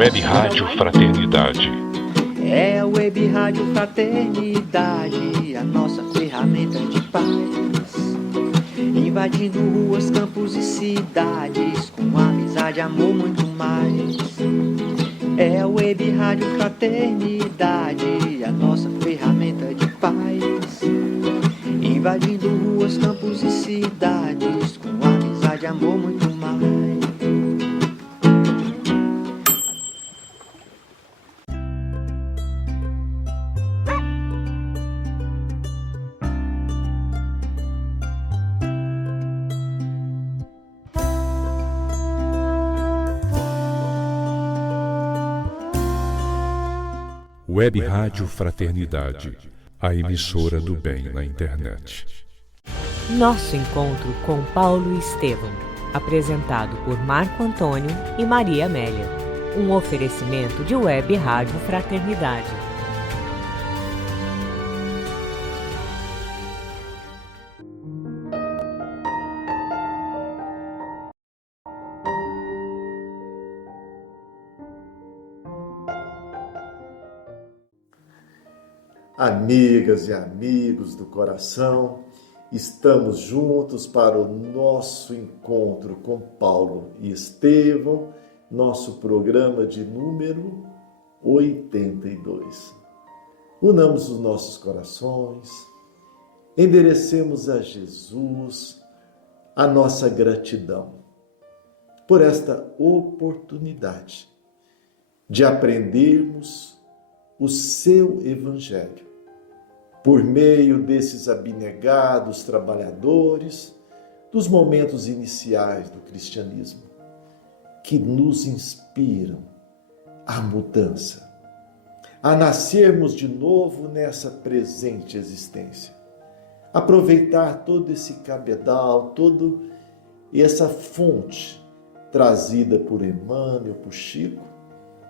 Web Rádio Fraternidade. É a Web Rádio Fraternidade, a nossa ferramenta de paz. Invadindo ruas, campos e cidades, com amizade, amor, muito mais. É a Web Rádio Fraternidade, a nossa ferramenta de paz. Invadindo ruas, campos e cidades, com amizade, amor, muito mais. Web Rádio Fraternidade, a emissora do bem na internet. Nosso encontro com Paulo e Estevão, apresentado por Marco Antônio e Maria Amélia. Um oferecimento de Web Rádio Fraternidade. Amigas e amigos do coração, estamos juntos para o nosso encontro com Paulo e Estevão, nosso programa de número 82. Unamos os nossos corações, enderecemos a Jesus a nossa gratidão por esta oportunidade de aprendermos o seu Evangelho por meio desses abnegados trabalhadores dos momentos iniciais do cristianismo, que nos inspiram à mudança, a nascermos de novo nessa presente existência, aproveitar todo esse cabedal, toda essa fonte trazida por Emmanuel, por Chico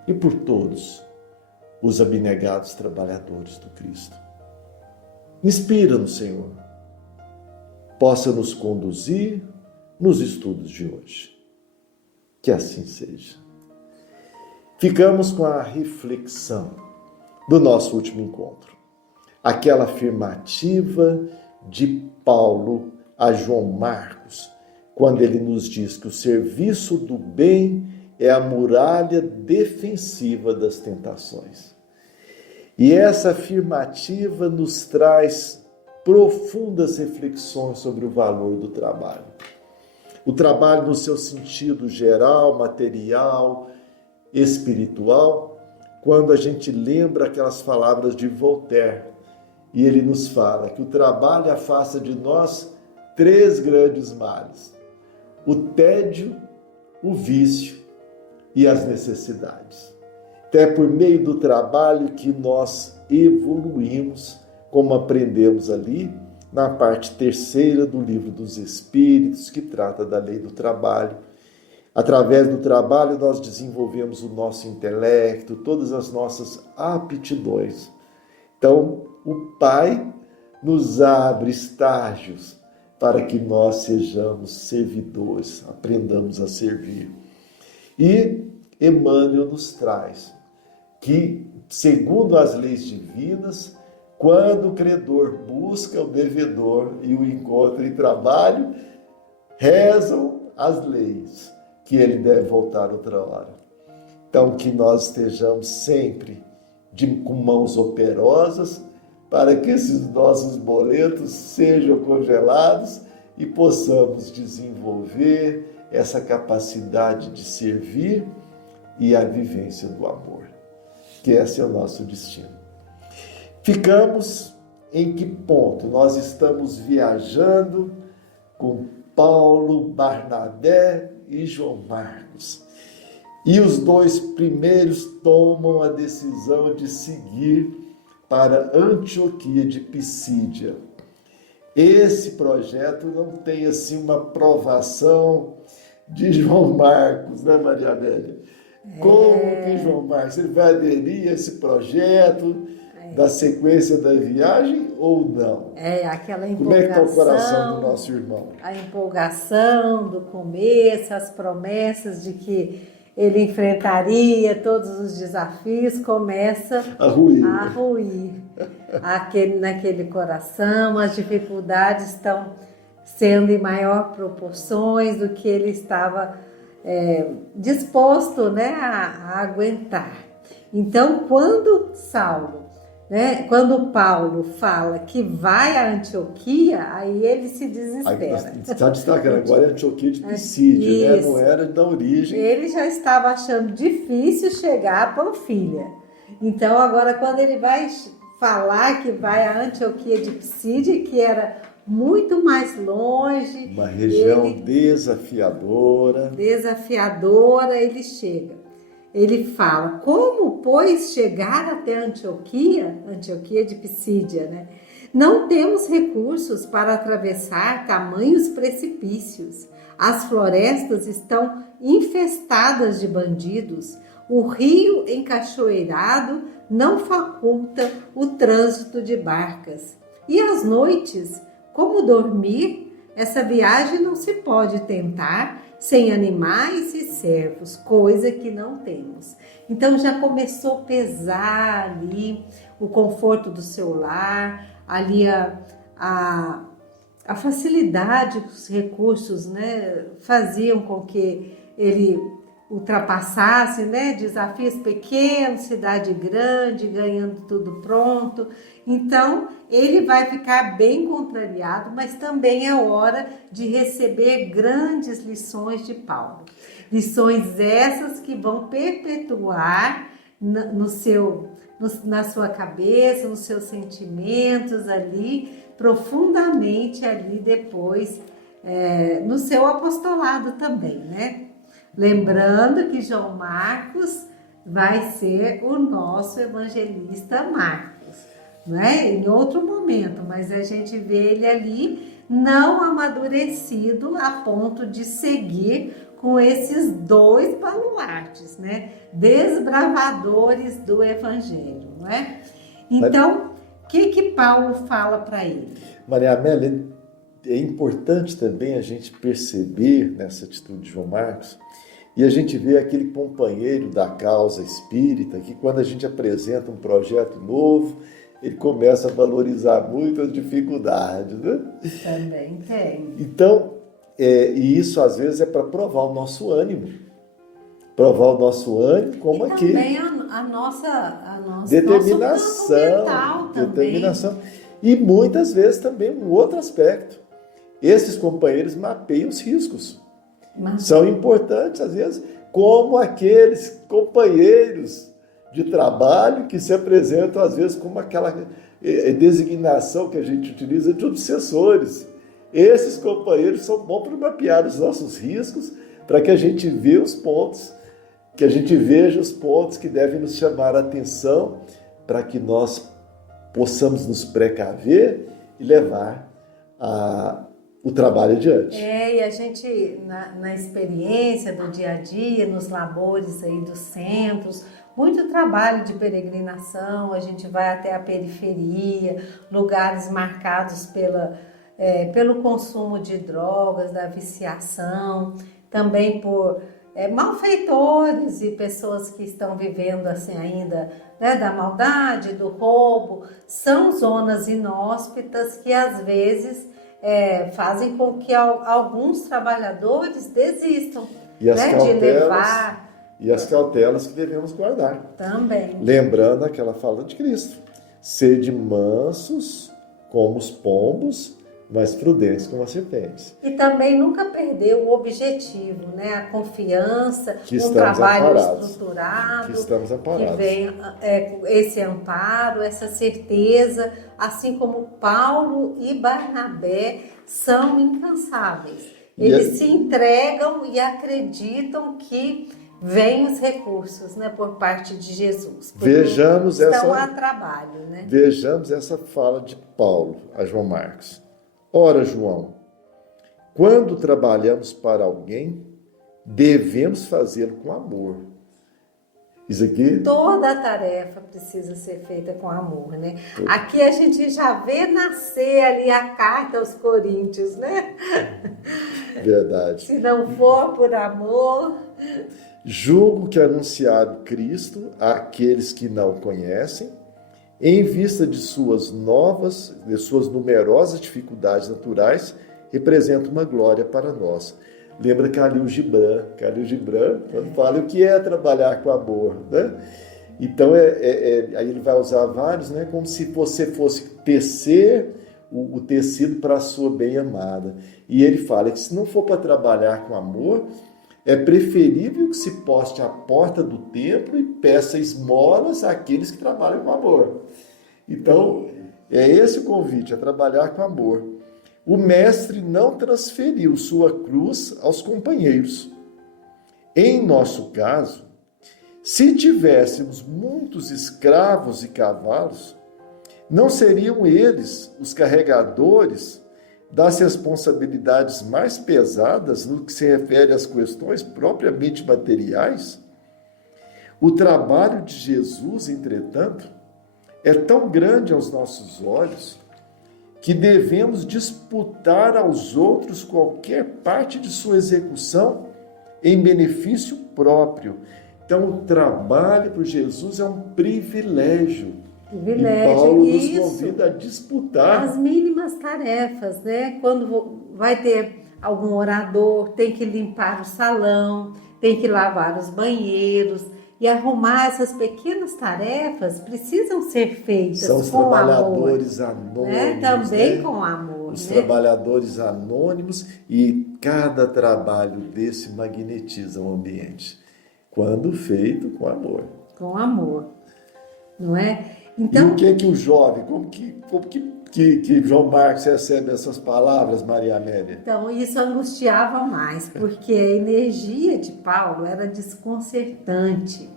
e por todos os abnegados trabalhadores do Cristo. Inspira-nos, Senhor, possa nos conduzir nos estudos de hoje. Que assim seja. Ficamos com a reflexão do nosso último encontro. Aquela afirmativa de Paulo a João Marcos, quando ele nos diz que o serviço do bem é a muralha defensiva das tentações. E essa afirmativa nos traz profundas reflexões sobre o valor do trabalho. O trabalho no seu sentido geral, material, espiritual, quando a gente lembra aquelas palavras de Voltaire, e ele nos fala que o trabalho afasta de nós 3 grandes males: o tédio, o vício e as necessidades. É por meio do trabalho que nós evoluímos, como aprendemos ali na parte 3ª do Livro dos Espíritos, que trata da lei do trabalho. Através do trabalho nós desenvolvemos o nosso intelecto, todas as nossas aptidões. Então, o Pai nos abre estágios para que nós sejamos servidores, aprendamos a servir. E Emmanuel nos traz que, segundo as leis divinas, quando o credor busca o devedor e o encontra em trabalho, rezam as leis que ele deve voltar outra hora. Então, que nós estejamos sempre com mãos operosas para que esses nossos boletos sejam congelados e possamos desenvolver essa capacidade de servir e a vivência do amor, que esse é o nosso destino. Ficamos em que ponto? Nós estamos viajando com Paulo, Barnabé e João Marcos. E os 2 primeiros tomam a decisão de seguir para Antioquia de Pisídia. Esse projeto não tem assim uma aprovação de João Marcos, né, Maria Amélia? Como que João Marcos, ele vai aderir a esse projeto da sequência da viagem ou não? Aquela empolgação. Como é que está o coração do nosso irmão? A empolgação do começo, as promessas de que ele enfrentaria todos os desafios, começa A ruir. a ruir naquele coração, as dificuldades estão sendo em maior proporções do que ele estava disposto, né, a aguentar. Então, quando Paulo fala que vai a Antioquia, aí ele se desespera. Está destacando agora é Antioquia de Pisídia, né? Não era da origem. Ele já estava achando difícil chegar a Panfilha. Então, agora, quando ele vai falar que vai a Antioquia de Pisídia, que era muito mais longe. Uma região desafiadora, ele chega. Ele fala, como, pois, chegar até Antioquia de Pisídia, né? Não temos recursos para atravessar tamanhos precipícios. As florestas estão infestadas de bandidos. O rio encachoeirado não faculta o trânsito de barcas. E às noites, como dormir? Essa viagem não se pode tentar sem animais e servos, coisa que não temos. Então já começou a pesar ali o conforto do seu lar, ali a facilidade que os recursos, né, faziam com que ele ultrapassasse, né, desafios pequenos, cidade grande, ganhando tudo pronto. Então, ele vai ficar bem contrariado, mas também é hora de receber grandes lições de Paulo. Lições essas que vão perpetuar na sua cabeça, nos seus sentimentos ali, profundamente ali depois, no seu apostolado também, né? Lembrando que João Marcos vai ser o nosso evangelista Marcos, né? Em outro momento, mas a gente vê ele ali não amadurecido a ponto de seguir com esses dois baluartes, né? Desbravadores do evangelho, não é? Então, o que Paulo fala para ele? Maria Amélia, é importante também a gente perceber nessa atitude de João Marcos, e a gente vê aquele companheiro da causa espírita que quando a gente apresenta um projeto novo, ele começa a valorizar muito as dificuldades, né? Também tem. Então, e isso às vezes é para provar o nosso ânimo. Provar o nosso ânimo como e aquele. Também a nossa determinação. Nosso mental também. Determinação. E muitas vezes também um outro aspecto. Esses companheiros mapeiam os riscos. São importantes, às vezes, como aqueles companheiros de trabalho que se apresentam, às vezes, como aquela designação que a gente utiliza de obsessores. Esses companheiros são bons para mapear os nossos riscos, para que a gente veja os pontos que devem nos chamar a atenção, para que nós possamos nos precaver e levar o trabalho adiante. E a gente, na experiência do dia a dia, nos labores aí dos centros, muito trabalho de peregrinação, a gente vai até a periferia, lugares marcados pelo consumo de drogas, da viciação, também por malfeitores e pessoas que estão vivendo assim ainda, né, da maldade, do roubo. São zonas inóspitas que às vezes fazem com que alguns trabalhadores desistam, né, de levar. E as cautelas que devemos guardar. Também. Lembrando aquela fala de Cristo. Sede mansos como os pombos, mas prudentes como as serpentes. E também nunca perder o objetivo, né? A confiança, um trabalho estruturado. Que estamos amparados. Que vem esse amparo, essa certeza, assim como Paulo e Barnabé são incansáveis. Eles se entregam e acreditam que vêm os recursos, né, por parte de Jesus. Estão a trabalho, né? Vejamos essa fala de Paulo a João Marcos. Ora, João, quando trabalhamos para alguém, devemos fazê-lo com amor. Isso aqui? Toda a tarefa precisa ser feita com amor, né? Aqui a gente já vê nascer ali a carta aos Coríntios, né? Verdade. Se não for por amor... Julgo que anunciar Cristo àqueles que não conhecem, em vista de suas numerosas dificuldades naturais, representa uma glória para nós. Lembra Khalil Gibran, quando fala o que é trabalhar com amor, né? Então, aí ele vai usar vários, né? Como se você fosse tecer o tecido para a sua bem-amada. E ele fala que se não for para trabalhar com amor, é preferível que se poste à porta do templo e peça esmolas àqueles que trabalham com amor. Então, é esse o convite, é trabalhar com amor. O mestre não transferiu sua cruz aos companheiros. Em nosso caso, se tivéssemos muitos escravos e cavalos, não seriam eles os carregadores das responsabilidades mais pesadas no que se refere às questões propriamente materiais? O trabalho de Jesus, entretanto, é tão grande aos nossos olhos que devemos disputar aos outros qualquer parte de sua execução em benefício próprio. Então, o trabalho por Jesus é um privilégio. E Paulo nos convida a disputar as mínimas tarefas, né? Quando vai ter algum orador, tem que limpar o salão, tem que lavar os banheiros e arrumar essas pequenas tarefas precisam ser feitas são os com trabalhadores amor, anônimos, né? Também né? com amor, os né? trabalhadores anônimos, e cada trabalho desse magnetiza o ambiente, quando feito com amor. Com amor, não é? Então, e o que é que o jovem, como que João Marcos recebe essas palavras, Maria Amélia? Então, isso angustiava mais, porque a energia de Paulo era desconcertante.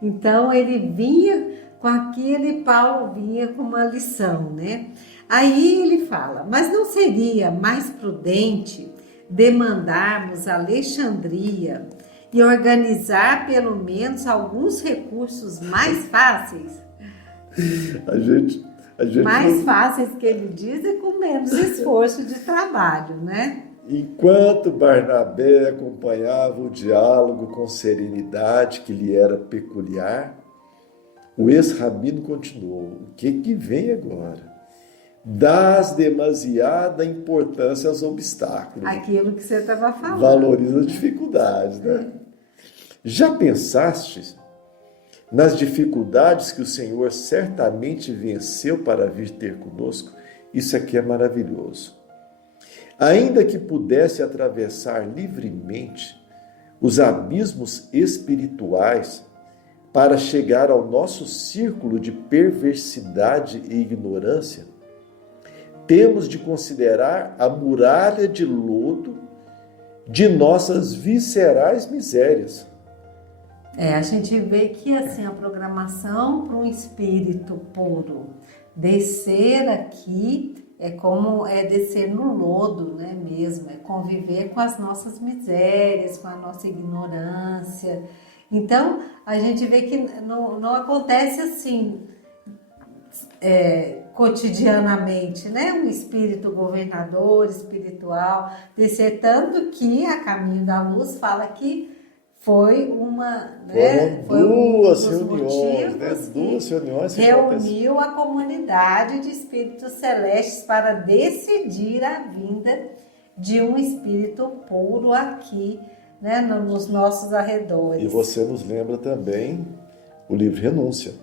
Então, ele vinha com aquilo, Paulo vinha com uma lição, né? Aí ele fala, mas não seria mais prudente demandarmos Alexandria e organizar pelo menos alguns recursos mais fáceis? A gente mais fáceis que ele diz é com menos esforço de trabalho, né? Enquanto Barnabé acompanhava o diálogo com serenidade que lhe era peculiar, o ex-rabino continuou: o que vem agora? Dás demasiada importância aos obstáculos. Aquilo que você estava falando. Valoriza as dificuldades, né? Já pensaste nas dificuldades que o Senhor certamente venceu para vir ter conosco? Isso aqui é maravilhoso. Ainda que pudesse atravessar livremente os abismos espirituais para chegar ao nosso círculo de perversidade e ignorância, temos de considerar a muralha de lodo de nossas viscerais misérias. A gente vê que assim, a programação para um espírito puro descer aqui é como descer no lodo, né, mesmo, é conviver com as nossas misérias, com a nossa ignorância. Então, a gente vê que não acontece assim cotidianamente, né? Um espírito governador, espiritual, descer, tanto que a Caminho da Luz fala que foi duas reuniões que reuniu a comunidade de espíritos celestes para decidir a vinda de um espírito puro aqui, né, nos nossos arredores. E você nos lembra também o livro Renúncia,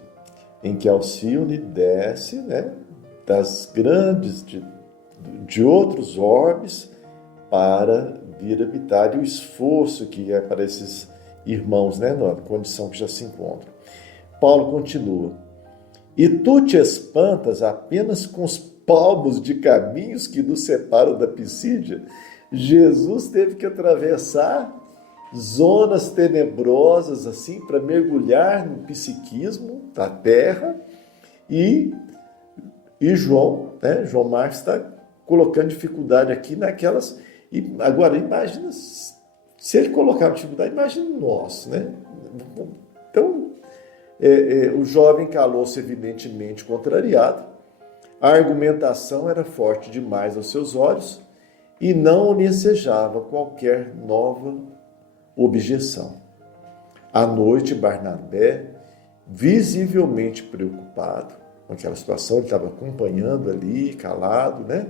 em que Alcione desce, né, das grandes de outros orbes para vir habitar, e o esforço que é para esses irmãos, né, na condição que já se encontram. Paulo continua: e tu te espantas apenas com os palmos de caminhos que nos separam da Pisídia? Jesus teve que atravessar zonas tenebrosas assim para mergulhar no psiquismo da terra, e João Marcos está colocando dificuldade aqui naquelas. E agora imagina, se ele colocar dificuldade, imagina nós, né? Então, o jovem calou-se evidentemente contrariado, a argumentação era forte demais aos seus olhos e não lhe ensejava qualquer nova objeção. À noite, Barnabé, visivelmente preocupado com aquela situação, ele estava acompanhando ali, calado, né?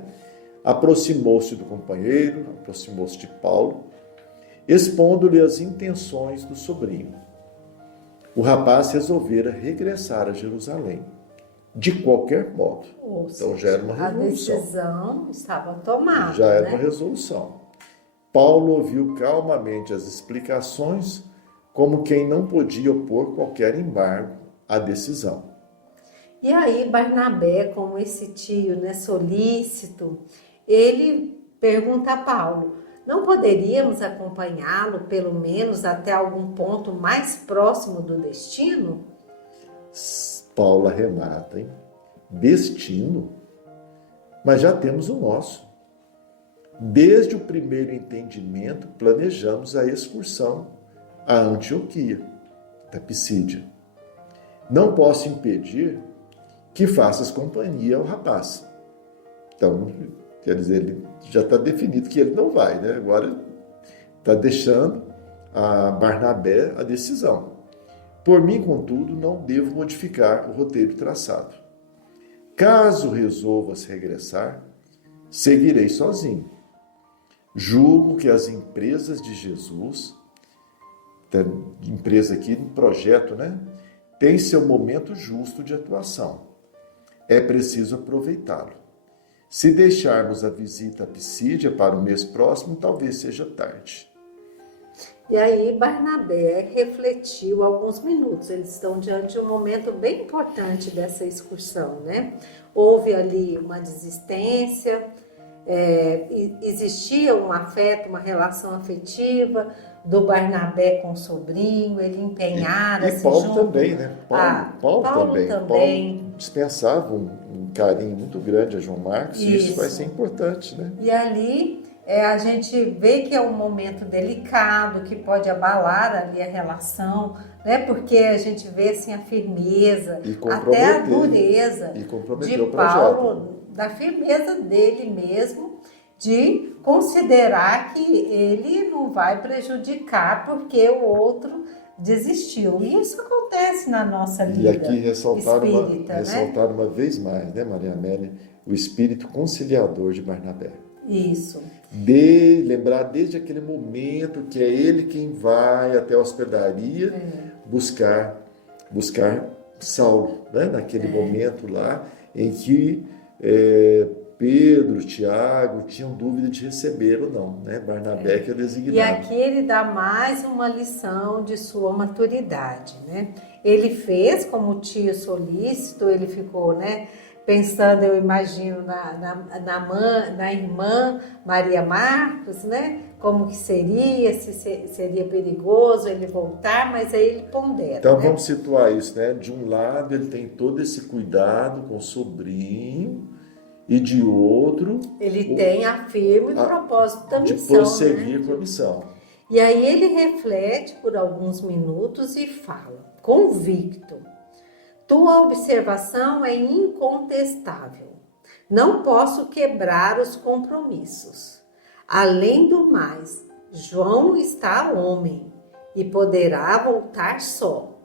Aproximou-se do companheiro, aproximou-se de Paulo, expondo-lhe as intenções do sobrinho. O rapaz resolvera regressar a Jerusalém, de qualquer modo. Então já era uma resolução. A decisão estava tomada. Já era né? uma resolução. Paulo ouviu calmamente as explicações, como quem não podia opor qualquer embargo à decisão. E aí Barnabé, como esse tio, né, solícito, ele pergunta a Paulo: não poderíamos acompanhá-lo pelo menos até algum ponto mais próximo do destino? Paulo arremata, hein? Destino? Mas já temos o nosso. Desde o primeiro entendimento, planejamos a excursão a Antioquia, da Pisídia. Não posso impedir que faças companhia ao rapaz. Então, quer dizer, ele já está definido que ele não vai, né? Agora está deixando a Barnabé a decisão. Por mim, contudo, não devo modificar o roteiro traçado. Caso resolvas regressar, seguirei sozinho. Julgo que as empresas de Jesus, empresa aqui, um projeto, né? Tem seu momento justo de atuação. É preciso aproveitá-lo. Se deixarmos a visita à Pisídia para o mês próximo, talvez seja tarde. E aí Barnabé refletiu alguns minutos. Eles estão diante de um momento bem importante dessa excursão, né? Houve ali uma desistência, existia um afeto, uma relação afetiva do Barnabé com o sobrinho, ele empenhara. E Paulo também, né? Paulo também. Paulo dispensava um carinho muito grande a João Marcos, e isso vai ser importante, né? E ali a gente vê que é um momento delicado, que pode abalar ali a relação, né? Porque a gente vê assim a firmeza, até a dureza de Paulo, da firmeza dele mesmo, de considerar que ele não vai prejudicar porque o outro desistiu. E isso acontece na nossa vida. E aqui ressaltar espírita, uma vez mais, né, Maria Amélia, o espírito conciliador de Barnabé. Isso. Lembrar desde aquele momento que é ele quem vai até a hospedaria buscar Saulo, né? Naquele momento lá em que Pedro, Tiago tinham dúvida de receber ou não, né? Barnabé que é designado. E aqui ele dá mais uma lição de sua maturidade, né? Ele fez como tio solícito, ele ficou, né, pensando, eu imagino, na irmã Maria Marcos, né? Como que seria, se seria perigoso ele voltar, mas aí ele pondera. Então, né? Vamos situar isso, né? De um lado ele tem todo esse cuidado com o sobrinho, e de outro ele tem a firme propósito da missão, de prosseguir, né? com a missão. E aí ele reflete por alguns minutos e fala, convicto: tua observação é incontestável. Não posso quebrar os compromissos. Além do mais, João está homem e poderá voltar só.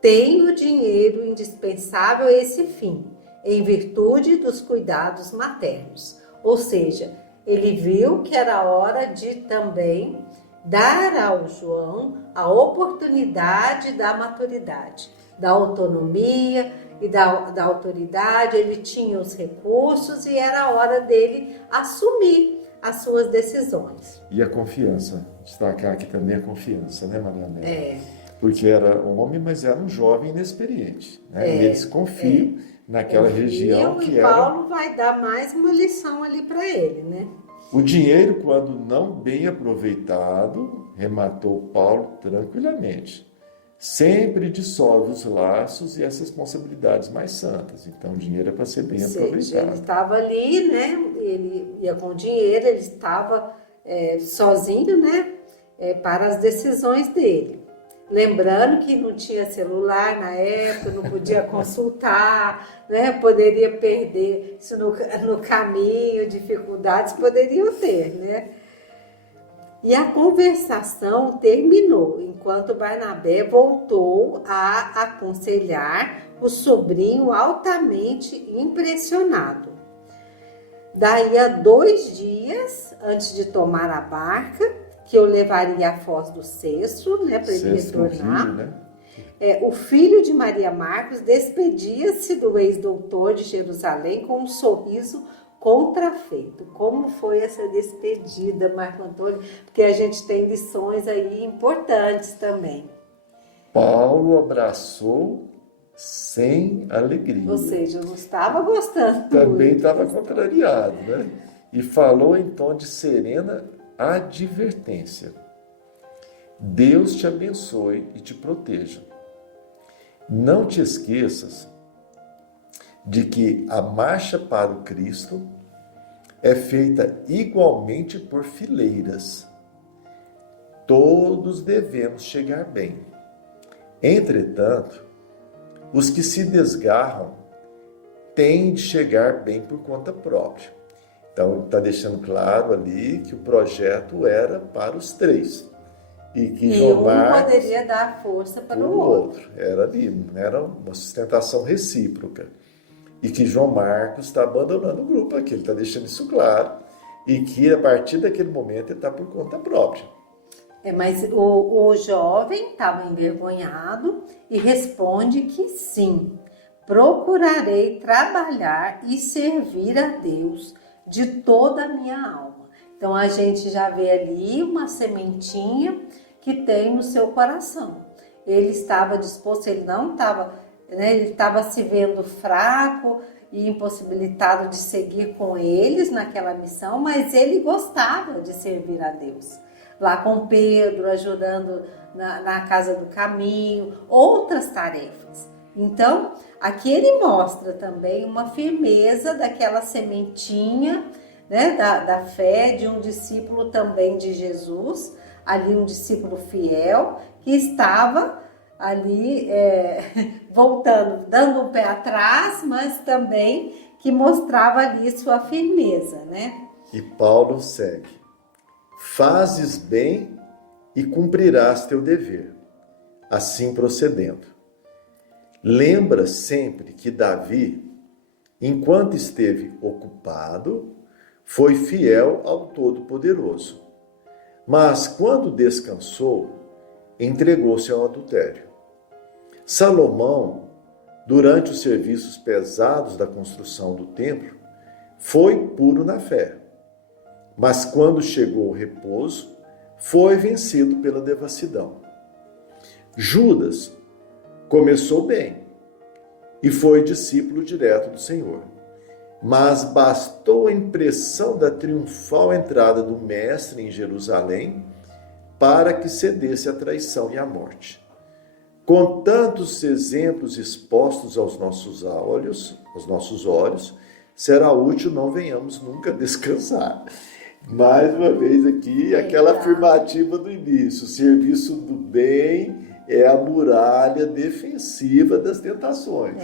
Tenho dinheiro indispensável a esse fim, em virtude dos cuidados maternos. Ou seja, ele viu que era hora de também dar ao João a oportunidade da maturidade, da autonomia e da autoridade. Ele tinha os recursos e era a hora dele assumir as suas decisões. E a confiança, destacar aqui também a confiança, né, Maria Amélia? Porque era um homem, mas era um jovem inexperiente, né? E eles confiam naquela região que era... E Paulo vai dar mais uma lição ali para ele, né? O dinheiro, quando não bem aproveitado, rematou Paulo tranquilamente. Sempre dissolve os laços e as responsabilidades mais santas. Então, o dinheiro é para ser bem aproveitado. Ele estava ali, né? Ele ia com dinheiro, ele estava sozinho, né? Para as decisões dele. Lembrando que não tinha celular na época, não podia consultar, né? Poderia perder, se no caminho, dificuldades poderiam ter, né? E a conversação terminou, enquanto Barnabé voltou a aconselhar o sobrinho altamente impressionado. Daí a 2 dias, antes de tomar a barca, que eu levaria à Foz do Cesto, né, para ele retornar, Filho, né? o filho de Maria Marcos despedia-se do ex-doutor de Jerusalém com um sorriso contrafeito. Como foi essa despedida, Marco Antônio? Porque a gente tem lições aí importantes também. Paulo abraçou sem alegria. Ou seja, eu não estava gostando Também muito. estava contrariado, né? E falou em tom de serena advertência. Deus te abençoe e te proteja. Não te esqueças de que a marcha para o Cristo é feita igualmente por fileiras. Todos devemos chegar bem. Entretanto, os que se desgarram têm de chegar bem por conta própria. Então, está deixando claro ali que o projeto era para os 3. E que João Marcos poderia dar força para o outro. Era ali, era uma sustentação recíproca. E que João Marcos está abandonando o grupo aqui, ele está deixando isso claro. E que a partir daquele momento ele está por conta própria. Mas o jovem estava envergonhado e responde que sim, procurarei trabalhar e servir a Deus de toda a minha alma. Então a gente já vê ali uma sementinha que tem no seu coração. Ele estava disposto, ele não estava, né, ele estava se vendo fraco e impossibilitado de seguir com eles naquela missão, mas ele gostava de servir a Deus. Lá com Pedro, ajudando na casa do caminho, outras tarefas. Então, aqui ele mostra também uma firmeza daquela sementinha, né, da fé de um discípulo também de Jesus, ali um discípulo fiel, que estava ali voltando, dando um pé atrás, mas também que mostrava ali sua firmeza, né? E Paulo segue. Fazes bem e cumprirás teu dever, assim procedendo. Lembra sempre que Davi, enquanto esteve ocupado, foi fiel ao Todo-Poderoso. Mas quando descansou, entregou-se ao adultério. Salomão, durante os serviços pesados da construção do templo, foi puro na fé. Mas quando chegou o repouso, foi vencido pela devassidão. Judas começou bem e foi discípulo direto do Senhor. Mas bastou a impressão da triunfal entrada do Mestre em Jerusalém para que cedesse à traição e à morte. Com tantos exemplos expostos aos nossos olhos, será útil não venhamos nunca descansar. Mais uma vez aqui, aquela afirmativa do início, o serviço do bem é a muralha defensiva das tentações.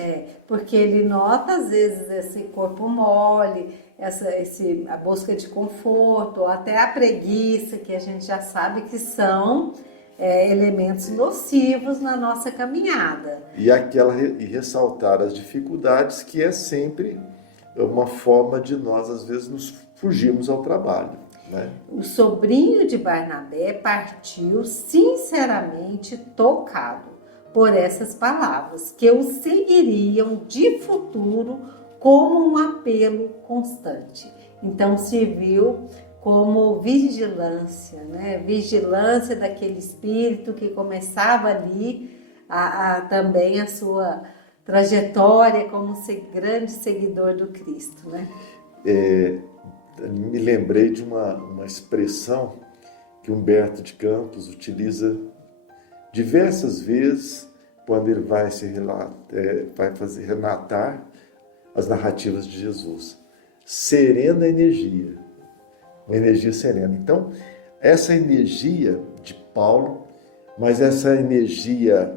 Porque ele nota às vezes esse corpo mole, a busca de conforto, ou até a preguiça, que a gente já sabe que são elementos nocivos na nossa caminhada. E ressaltar as dificuldades, que é sempre uma forma de nós, às vezes, nos fugirmos ao trabalho, né? O sobrinho de Barnabé partiu sinceramente tocado por essas palavras, que o seguiriam de futuro como um apelo constante. Então serviu como vigilância, né? Vigilância daquele espírito que começava ali também a sua trajetória como grande seguidor do Cristo, né? Me lembrei de uma expressão que Humberto de Campos utiliza diversas vezes quando ele vai relatar as narrativas de Jesus. Serena energia, uma energia serena. Então, essa energia de Paulo, mas essa energia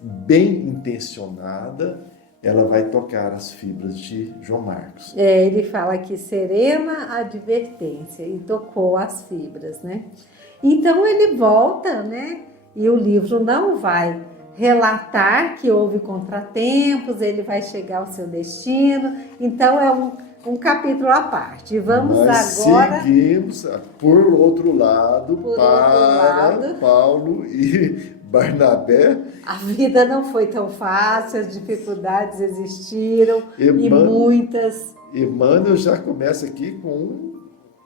bem intencionada, ela vai tocar as fibras de João Marcos. Ele fala aqui, serena advertência, e tocou as fibras, né? Então ele volta, né? E o livro não vai relatar que houve contratempos, ele vai chegar ao seu destino. Então é um capítulo à parte. Vamos Mas agora... seguimos, por outro lado, Paulo e Barnabé. A vida não foi tão fácil, as dificuldades existiram e Emmanuel, muitas. Emmanuel já começa aqui com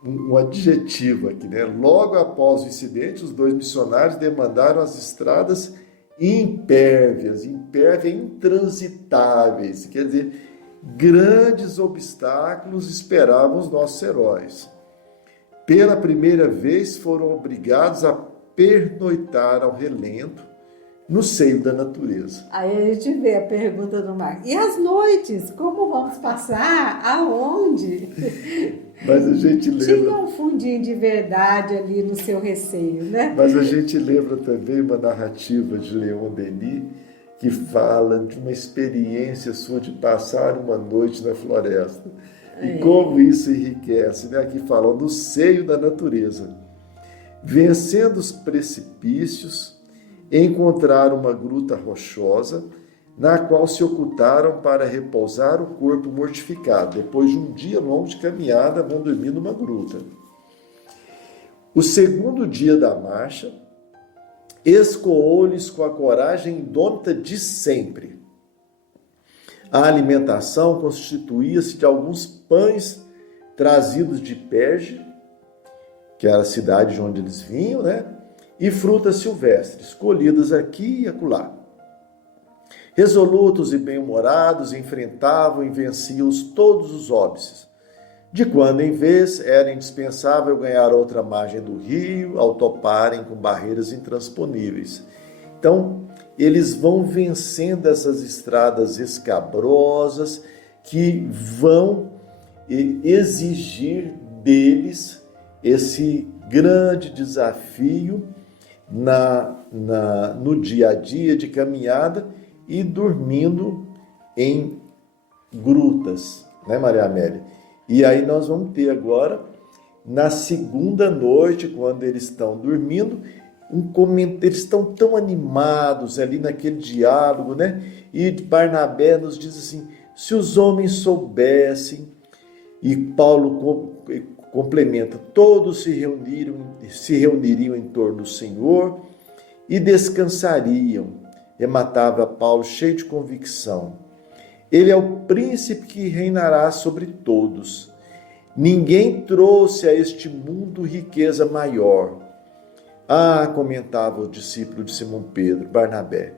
um adjetivo aqui, né? Logo após o incidente, os dois missionários demandaram as estradas impérvias, intransitáveis, quer dizer, grandes obstáculos esperavam os nossos heróis. Pela primeira vez foram obrigados a pernoitar ao relento no seio da natureza. Aí a gente vê a pergunta do Marcos. E as noites? Como vamos passar? Aonde? Mas a gente lembra... Tinha um fundinho de verdade ali no seu receio, né? Mas a gente lembra também uma narrativa de Leon Denis que fala de uma experiência sua de passar uma noite na floresta. E como isso enriquece, né? Aqui fala no seio da natureza. Vencendo os precipícios, encontraram uma gruta rochosa, na qual se ocultaram para repousar o corpo mortificado. Depois de um dia longo de caminhada, vão dormir numa gruta. O segundo dia da marcha, escoou-lhes com a coragem indômita de sempre. A alimentação constituía-se de alguns pães trazidos de Perge, que era a cidade de onde eles vinham, né? E frutas silvestres, colhidas aqui e acolá. Resolutos e bem-humorados, enfrentavam e venciam todos os óbices. De quando em vez, era indispensável ganhar outra margem do rio, ao toparem com barreiras intransponíveis. Então, eles vão vencendo essas estradas escabrosas que vão exigir deles esse grande desafio no dia a dia de caminhada e dormindo em grutas, né, Maria Amélia? E aí nós vamos ter agora, na segunda noite, quando eles estão dormindo, eles estão tão animados ali naquele diálogo, né? E Barnabé nos diz assim, se os homens soubessem, e Paulo complementa, todos se reuniriam em torno do Senhor e descansariam. Rematava Paulo cheio de convicção. Ele é o príncipe que reinará sobre todos. Ninguém trouxe a este mundo riqueza maior. Comentava o discípulo de Simão Pedro, Barnabé,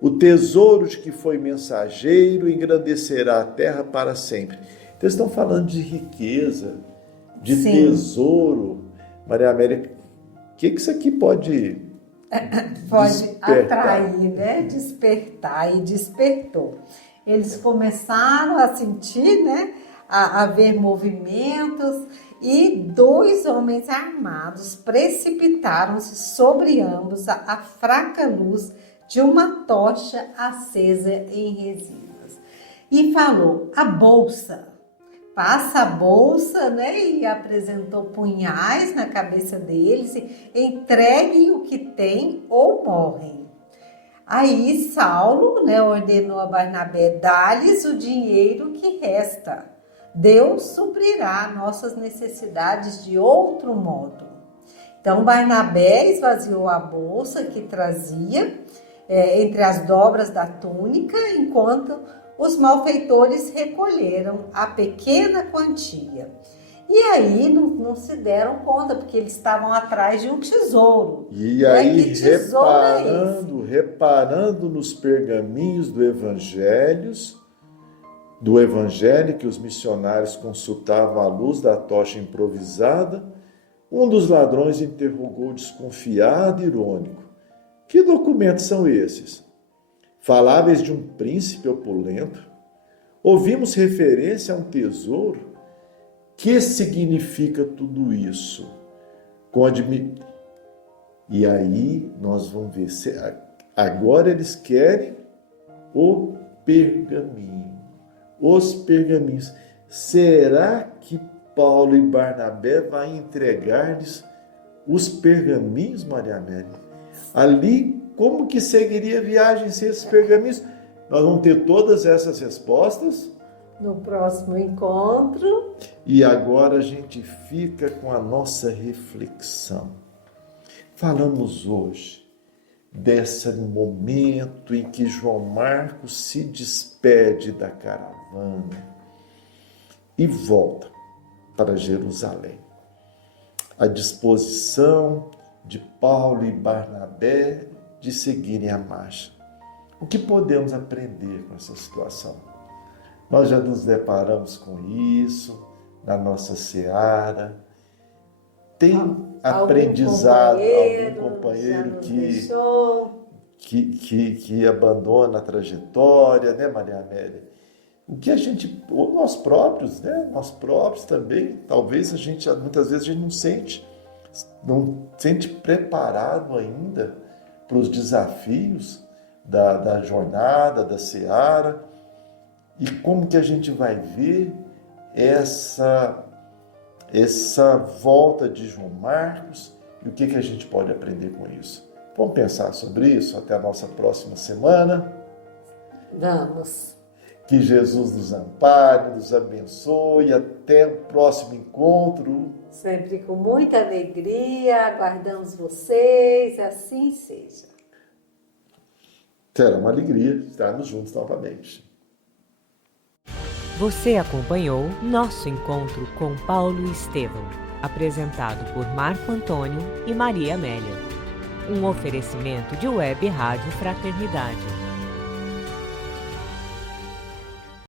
o tesouro de que foi mensageiro engrandecerá a terra para sempre. Então, eles estão falando de riqueza, de tesouro. Maria Amélia, o que isso aqui pode atrair, né? Despertar, e despertou. Eles começaram a sentir, né? A ver movimentos, e dois homens armados precipitaram-se sobre ambos a fraca luz de uma tocha acesa em resinas. E falou, a bolsa. Passa a bolsa, né? E apresentou punhais na cabeça deles. Entreguem o que tem ou morrem. Aí Saulo, né, ordenou a Barnabé, dá-lhes o dinheiro que resta. Deus suprirá nossas necessidades de outro modo. Então Barnabé esvaziou a bolsa que trazia entre as dobras da túnica, enquanto os malfeitores recolheram a pequena quantia. E aí não se deram conta, porque eles estavam atrás de um tesouro. E aí, reparando nos pergaminhos do Evangelho que os missionários consultavam à luz da tocha improvisada, um dos ladrões interrogou desconfiado e irônico. Que documentos são esses? Faláveis de um príncipe opulento? Ouvimos referência a um tesouro? Que significa tudo isso? E aí nós vamos ver. Agora eles querem o pergaminho. Os pergaminhos. Será que Paulo e Barnabé vão entregar-lhes os pergaminhos, Maria Amélia? ali, como que seguiria a viagem sem esses pergaminhos? Nós vamos ter todas essas respostas. No próximo encontro. E agora a gente fica com a nossa reflexão. Falamos hoje desse momento em que João Marcos se despede da caravana e volta para Jerusalém. A disposição de Paulo e Barnabé de seguirem a marcha. O que podemos aprender com essa situação? Nós já nos deparamos com isso na nossa seara. Tem aprendizado, algum companheiro que abandona a trajetória, né, Maria Amélia? O que a gente, nós próprios, né, nós próprios também, talvez muitas vezes a gente não sente preparado ainda para os desafios da jornada, da seara. E como que a gente vai ver essa volta de João Marcos e o que a gente pode aprender com isso? Vamos pensar sobre isso até a nossa próxima semana? Vamos. Que Jesus nos ampare, nos abençoe. Até o próximo encontro. Sempre com muita alegria, aguardamos vocês, assim seja. Será uma alegria estarmos juntos novamente. Você acompanhou nosso encontro com Paulo e Estevão, apresentado por Marco Antônio e Maria Amélia. Um oferecimento de Web Rádio Fraternidade.